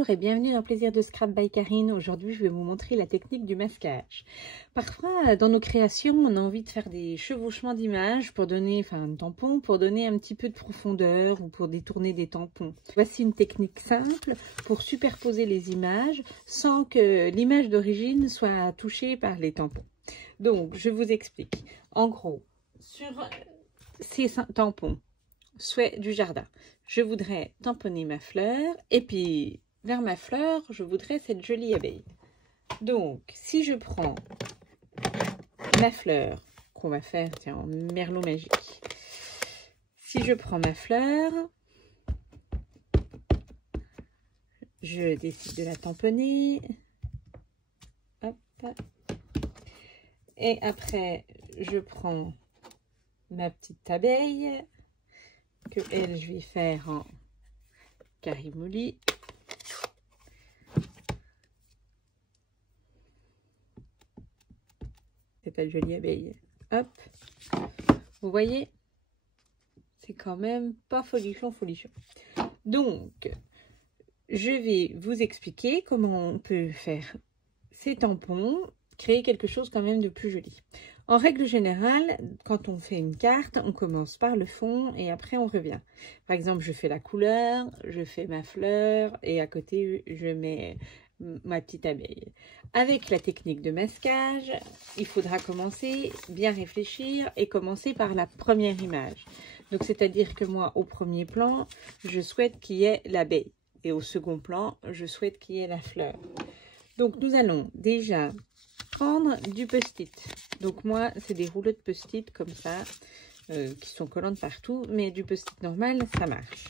Bonjour et bienvenue dans Plaisir de Scrap by Karine. Aujourd'hui, je vais vous montrer la technique du masquage. Parfois, dans nos créations, on a envie de faire des chevauchements d'images pour donner, un tampon, pour donner un petit peu de profondeur ou pour détourner des tampons. Voici une technique simple pour superposer les images sans que l'image d'origine soit touchée par les tampons. Donc, je vous explique. En gros, sur ces tampons, souhait du jardin, je voudrais tamponner ma fleur et puis vers ma fleur, je voudrais cette jolie abeille. Donc, si je prends ma fleur qu'on va faire en merlot magique, si je prends ma fleur, je décide de la tamponner. Hop. Et après, je prends ma petite abeille que elle je vais faire en carimoli. C'est pas jolie abeille. Hop. Vous voyez, c'est quand même pas folichon. Donc, je vais vous expliquer comment on peut faire ces tampons, créer quelque chose quand même de plus joli. En règle générale, quand on fait une carte, on commence par le fond et après on revient. Par exemple, je fais la couleur, je fais ma fleur et à côté, je mets ma petite abeille. Avec la technique de masquage, il faudra commencer, bien réfléchir et commencer par la première image. Donc, c'est-à-dire que moi, au premier plan, je souhaite qu'il y ait l'abeille. Et au second plan, je souhaite qu'il y ait la fleur. Donc, nous allons déjà prendre du post-it. Donc moi, c'est des rouleaux de post-it comme ça, qui sont collants partout, mais du post-it normal, ça marche.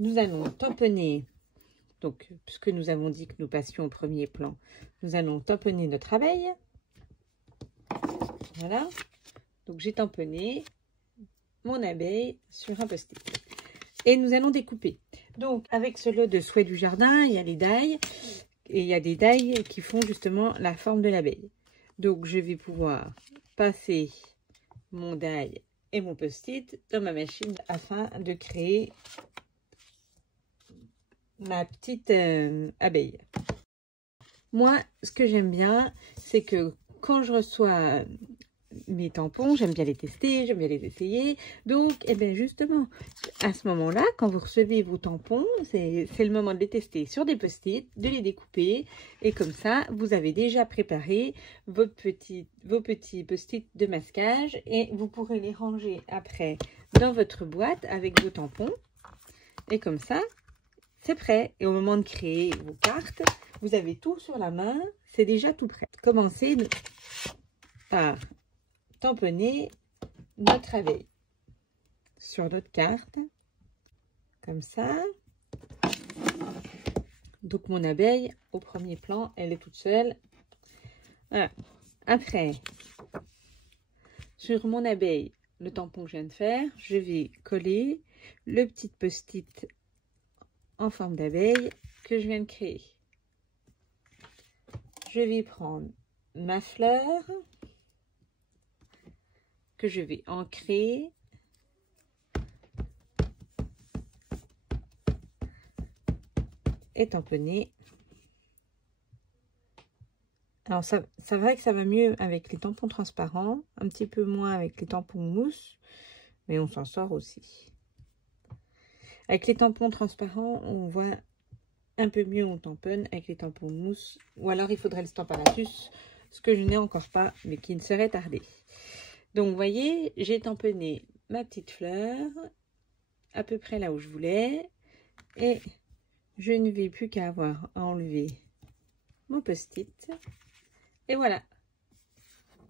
Nous allons tamponner, donc puisque nous avons dit que nous passions au premier plan, nous allons tamponner notre abeille. Voilà. Donc j'ai tamponné mon abeille sur un post-it. Et nous allons découper. Donc avec ce lot de souhaits du jardin, il y a les dailles. Et il y a des dailles qui font justement la forme de l'abeille. Donc, je vais pouvoir passer mon daille et mon post-it dans ma machine afin de créer ma petite abeille. Moi, ce que j'aime bien, c'est que quand je reçois mes tampons, j'aime bien les tester, j'aime bien les essayer. Donc, eh bien justement, à ce moment-là, quand vous recevez vos tampons, c'est le moment de les tester sur des post-it, de les découper. Et comme ça, vous avez déjà préparé vos petits post-it de masquage et vous pourrez les ranger après dans votre boîte avec vos tampons. Et comme ça, c'est prêt. Et au moment de créer vos cartes, vous avez tout sur la main, c'est déjà tout prêt. Commencez par tamponner notre abeille sur notre carte comme ça. Donc mon abeille au premier plan, elle est toute seule. Voilà. Après, sur mon abeille, le tampon que je viens de faire, je vais coller le petit post-it en forme d'abeille que je viens de créer. Je vais prendre ma fleur que je vais ancrer et tamponner. Alors c'est vrai que ça va mieux avec les tampons transparents, un petit peu moins avec les tampons mousse, mais on s'en sort aussi. Avec les tampons transparents, on voit un peu mieux, on tamponne. Avec les tampons mousse, ou alors il faudrait le Stamparatus, ce que je n'ai encore pas, mais qui ne serait tardé. Donc, vous voyez, j'ai tamponné ma petite fleur à peu près là où je voulais. Et je ne vais plus qu'à avoir à enlever mon post-it. Et voilà.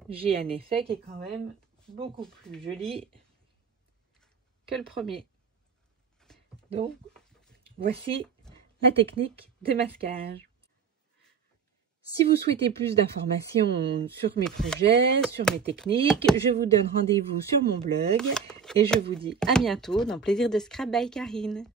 J'ai un effet qui est quand même beaucoup plus joli que le premier. Donc, voici la technique de masquage. Si vous souhaitez plus d'informations sur mes projets, sur mes techniques, je vous donne rendez-vous sur mon blog et je vous dis à bientôt dans Plaisir de Scrap by Karine.